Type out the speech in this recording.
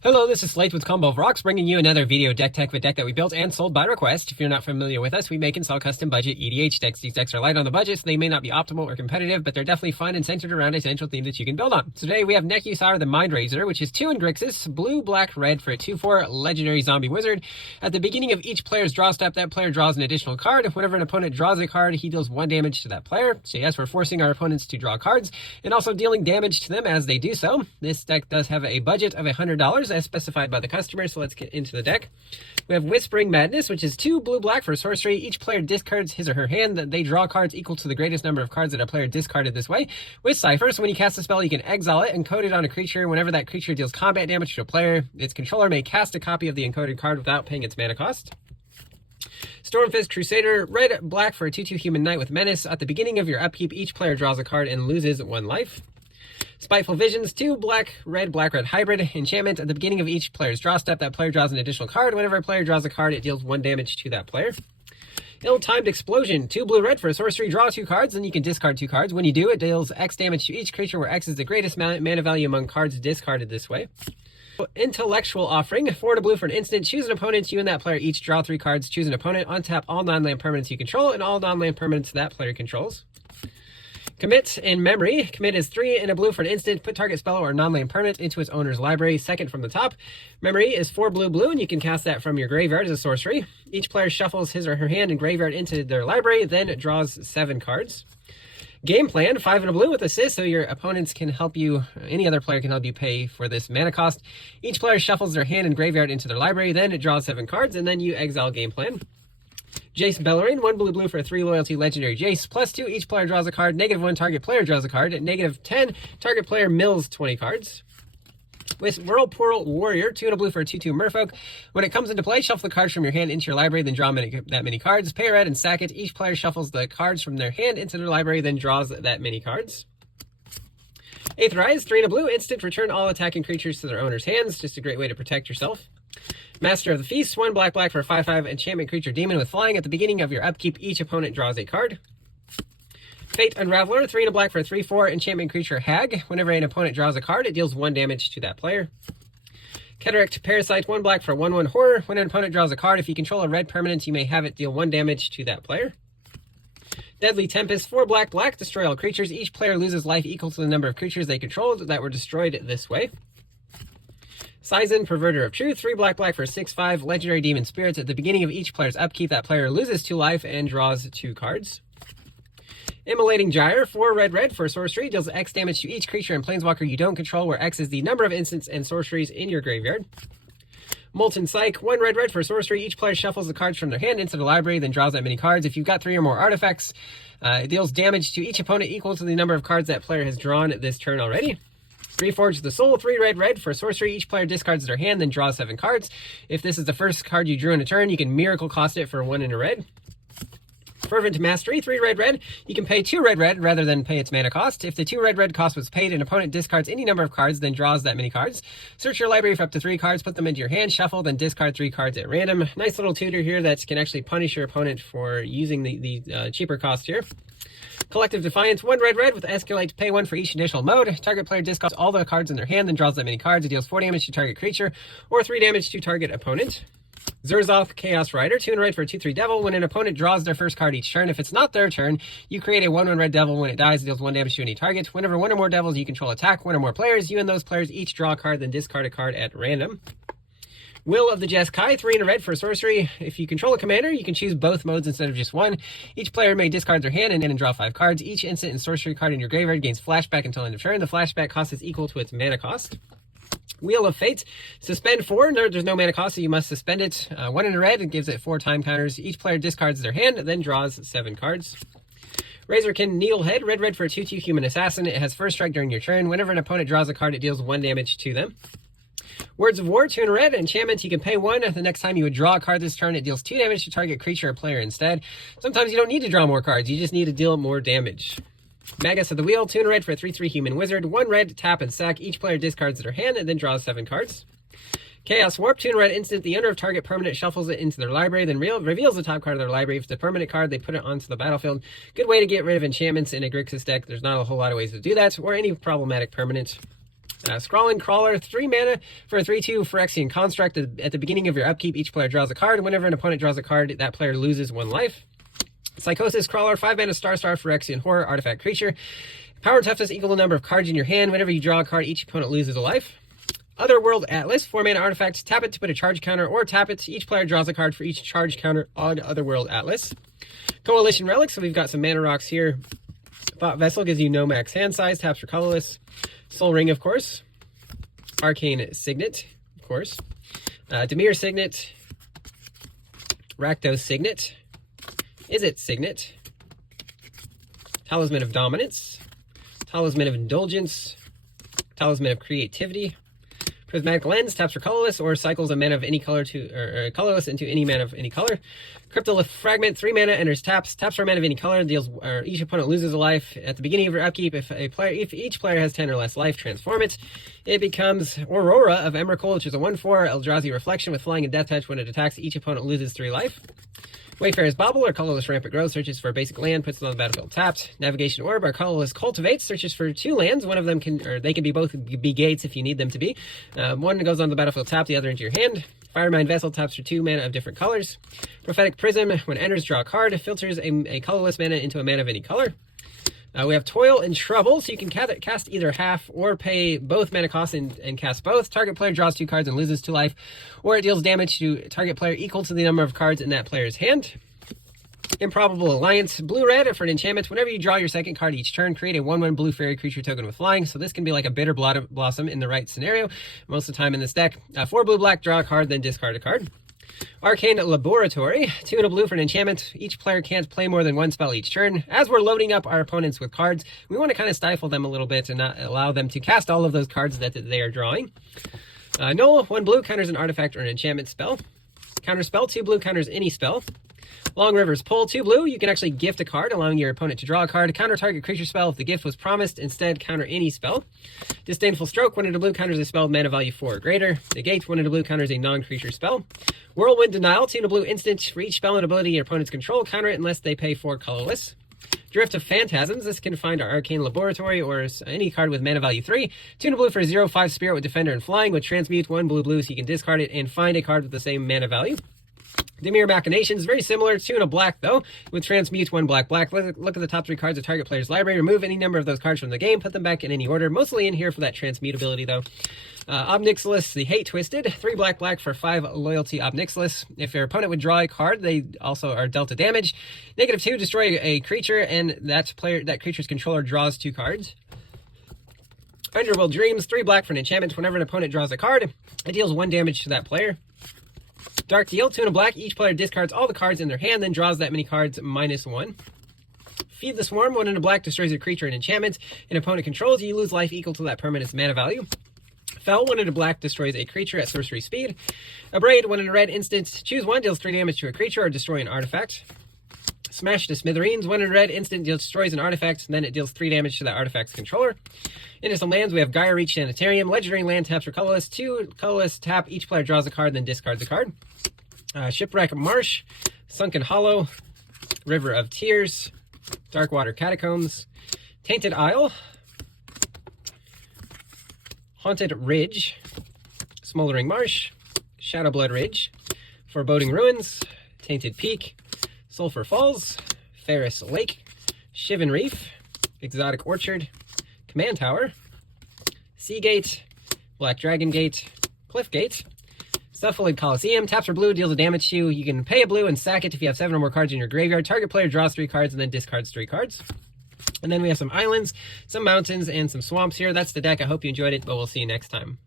Hello, this is Slate with Combo of Rocks, bringing you another video deck tech of a deck that we built and sold by request. If you're not familiar with us, we make and sell custom budget EDH decks. These decks are light on the budget, so they may not be optimal or competitive, but they're definitely fun and centered around a central theme that you can build on. Today we have Nekusar the Mindrazer, which is 2 in Grixis, blue, black, red for a 2/4 legendary zombie wizard. At the beginning of each player's draw step, that player draws an additional card. Whenever an opponent draws a card, he deals 1 damage to that player. So yes, we're forcing our opponents to draw cards and also dealing damage to them as they do so. This deck does have a budget of $100 as specified by the customer, so let's get into the deck. We have Whispering Madness, which is 2 blue-black for sorcery. Each player discards his or her hand. They draw cards equal to the greatest number of cards that a player discarded this way. With Cipher, so when you cast a spell, you can exile it and code it on a creature. Whenever that creature deals combat damage to a player, its controller may cast a copy of the encoded card without paying its mana cost. Stormfist Crusader, red-black for a 2/2 human knight with menace. At the beginning of your upkeep, each player draws a card and loses 1 life. Spiteful Visions, 2 black-red hybrid enchantment. At the beginning of each player's draw step, that player draws an additional card. Whenever a player draws a card, it deals 1 damage to that player. Ill-Timed Explosion, 2 blue-red for a sorcery. Draw 2 cards, then you can discard 2 cards. When you do, it deals X damage to each creature, where X is the greatest mana value among cards discarded this way. Intellectual Offering, 4 and a blue for an instant. Choose an opponent. You and that player each draw 3 cards. Choose an opponent. Untap all non-land permanents you control and all non-land permanents that player controls. Commit in Memory. Commit is 3 and a blue for an instant. Put target spell or non-land permanent into its owner's library, second from the top. Memory is 4 blue, and you can cast that from your graveyard as a sorcery. Each player shuffles his or her hand and graveyard into their library, then draws 7 cards. Game Plan, 5 and a blue with assist, so your opponents can help you, any other player can help you pay for this mana cost. Each player shuffles their hand and graveyard into their library, then it draws 7 cards, and then you exile Game Plan. Jace Bellarine, 1 blue for a 3 loyalty legendary Jace. +2, each player draws a card. -1, target player draws a card. -10, target player mills 20 cards. With Whirlpool Warrior, 2 and a blue for a 2/2 merfolk. When it comes into play, shuffle the cards from your hand into your library, then draw that many cards. Pay a red and sack it. Each player shuffles the cards from their hand into their library, then draws that many cards. Aetherize, 3 and a blue, instant. Return all attacking creatures to their owner's hands. Just a great way to protect yourself. Master of the Feast, 1 black for a 5/5 enchantment creature demon with flying. At the beginning of your upkeep, each opponent draws a card. Fate Unraveler, 3 and a black for a 3/4 enchantment creature hag. Whenever an opponent draws a card, it deals 1 damage to that player. Cataract Parasite, 1 black for a 1/1 horror. When an opponent draws a card, if you control a red permanent, you may have it deal 1 damage to that player. Deadly Tempest, 4 black, destroy all creatures. Each player loses life equal to the number of creatures they controlled that were destroyed this way. Sizen, Perverter of Truth, 3 black for 6/5 legendary demon spirits. At the beginning of each player's upkeep, that player loses 2 life and draws 2 cards. Immolating Gyre, 4 red for sorcery, deals X damage to each creature and planeswalker you don't control, where X is the number of instants and sorceries in your graveyard. Molten Psyche, 1 red for sorcery. Each player shuffles the cards from their hand into the library, then draws that many cards. If you've got 3 or more artifacts, it deals damage to each opponent equal to the number of cards that player has drawn this turn already. Reforge the Soul, 3 red for sorcery. Each player discards their hand, then draws 7 cards. If this is the first card you drew in a turn, you can miracle cost it for 1 in a red. Fervent Mastery, 3 red. You can pay 2 red rather than pay its mana cost. If the 2 red cost was paid, an opponent discards any number of cards, then draws that many cards. Search your library for up to 3 cards, put them into your hand, shuffle, then discard 3 cards at random. Nice little tutor here that can actually punish your opponent for using the cheaper cost here. Collective Defiance, 1 red with Escalate, pay 1 for each additional mode. Target player discards all the cards in their hand, then draws that many cards. It deals 4 damage to target creature, or 3 damage to target opponent. Zerzoth Chaos Rider, 2 and red for a 2/3 devil. When an opponent draws their first card each turn, if it's not their turn, you create a 1/1 red devil. When it dies, it deals 1 damage to any target. Whenever 1 or more devils you control attack 1 or more players, you and those players each draw a card, then discard a card at random. Will of the Jeskai, 3 and a red for sorcery. If you control a commander, you can choose both modes instead of just one. Each player may discard their hand and draw 5 cards. Each instant and sorcery card in your graveyard gains flashback until end of turn. The flashback cost is equal to its mana cost. Wheel of Fate, suspend 4. There's no mana cost, so you must suspend it. 1 in a red, it gives it 4 time counters. Each player discards their hand, then draws 7 cards. Razorkin Needlehead, red for a 2/2 human assassin. It has first strike during your turn. Whenever an opponent draws a card, it deals 1 damage to them. Words of War, 2 in red, enchantment, you can pay 1. The next time you would draw a card this turn, it deals 2 damage to target creature or player instead. Sometimes you don't need to draw more cards, you just need to deal more damage. Magus of the Wheel, 2 and red for a 3/3 human wizard. 1 red, tap and sack. Each player discards their hand and then draws 7 cards. Chaos Warp, 2 and red instant. The owner of target permanent shuffles it into their library, then reveals the top card of their library. If it's a permanent card, they put it onto the battlefield. Good way to get rid of enchantments in a Grixis deck. There's not a whole lot of ways to do that, or any problematic permanent. Scrawling Crawler, 3 mana for a 3/2 Phyrexian Construct. At the beginning of your upkeep, each player draws a card. Whenever an opponent draws a card, that player loses 1 life. Psychosis Crawler, 5 mana star Phyrexian Horror artifact creature. Power toughness equal to the number of cards in your hand. Whenever you draw a card, each opponent loses a life. Otherworld Atlas, 4 mana artifact. Tap it to put a charge counter, or tap it. Each player draws a card for each charge counter on Otherworld Atlas. Coalition Relics, so we've got some mana rocks here. Thought Vessel gives you no max hand size, taps for colorless. Soul Ring, of course. Arcane Signet, of course. Dimir Signet. Rakdos Signet. Izzet Signet. Talisman of Dominance. Talisman of Indulgence. Talisman of Creativity. Prismatic Lens, taps for colorless, or cycles a mana of any color to, or colorless into any mana of any color. Cryptolith Fragment, 3 mana, enters taps for a mana of any color, deals, or each opponent loses a life. At the beginning of your upkeep, if each player has 10 or less life, transform it. It becomes Aurora of Emrakul, which is a 1/4 Eldrazi Reflection with flying and death touch. When it attacks, each opponent loses 3 life. Wayfarer's Bauble, or colorless Rampant Growth, searches for a basic land, puts it on the battlefield tapped. Navigation Orb, or colorless Cultivate, searches for 2 lands. One of them can, or they can be both be gates if you need them to be. One goes on the battlefield tapped, the other into your hand. Firemind Vessel, taps for 2 mana of different colors. Prophetic Prism, when enters, draw a card, filters a colorless mana into a mana of any color. We have Toil and Trouble, so you can cast either half or pay both mana costs and cast both. Target player draws 2 cards and loses 2 life, or it deals damage to target player equal to the number of cards in that player's hand. Improbable Alliance, blue-red for an enchantment. Whenever you draw your second card each turn, create a 1/1 blue fairy creature token with flying. So this can be like a Bitter Blossom in the right scenario. Most of the time in this deck. 4 blue-black, draw a card, then discard a card. Arcane Laboratory, 2 and a blue for an enchantment. Each player can't play more than 1 spell each turn. As we're loading up our opponents with cards, we want to kind of stifle them a little bit and not allow them to cast all of those cards that they are drawing. Null, 1 blue, counters an artifact or an enchantment spell. Counter spell, 2 blue, counters any spell. Long River's Pull, 2 blue, you can actually gift a card, allowing your opponent to draw a card. Counter target creature spell if the gift was promised, instead counter any spell. Disdainful Stroke, 1 and a blue, counters a spell with mana value 4 or greater. Negate, 1 and a blue, counters a non-creature spell. Whirlwind Denial, 2 and a blue, instant. For each spell and ability your opponents control, counter it unless they pay 4 colorless. Drift of Phantasms, this can find our Arcane Laboratory or any card with mana value 3. 2 and a blue for a 0/5 Spirit with Defender and Flying, with Transmute, 1 blue so you can discard it and find a card with the same mana value. Dimir Machinations, very similar, 2 and a black though, with Transmute, 1 black. Look at the top 3 cards of target player's library, remove any number of those cards from the game, put them back in any order, mostly in here for that transmutability though. Obnixilis, the Hate Twisted, 3 black for 5 loyalty Obnixilis. If your opponent would draw a card, they also are dealt a damage. -2, destroy a creature, and that creature's controller draws 2 cards. Underworld Dreams, 3 black for an enchantment. Whenever an opponent draws a card, it deals 1 damage to that player. Dark Deal, 2 and a black. Each player discards all the cards in their hand, then draws that many cards -1. Feed the Swarm, 1 and a black, destroys a creature and enchantment. An opponent controls, you lose life equal to that permanent's mana value. Fell, 1 and a black, destroys a creature at sorcery speed. Abrade, 1 and a red, instant. Choose 1, deals 3 damage to a creature or destroy an artifact. Smash to Smithereens, 1 and a red, instant, destroys an artifact, and then it deals 3 damage to that artifact's controller. Into some lands, we have Gaia Reach Sanitarium, legendary land, taps for colorless, 2 colorless, tap, each player draws a card, then discards a card. Shipwreck Marsh, Sunken Hollow, River of Tears, Darkwater Catacombs, Tainted Isle, Haunted Ridge, Smoldering Marsh, Shadowblood Ridge, Foreboding Ruins, Tainted Peak, Sulphur Falls, Ferris Lake, Shivan Reef, Exotic Orchard, Command Tower, Seagate, Black Dragon Gate, Cliff Gate, Stuffled Coliseum, taps for blue, deals a damage to you. You can pay a blue and sack it if you have 7 or more cards in your graveyard. Target player draws 3 cards and then discards 3 cards. And then we have some islands, some mountains, and some swamps here. That's the deck. I hope you enjoyed it, but we'll see you next time.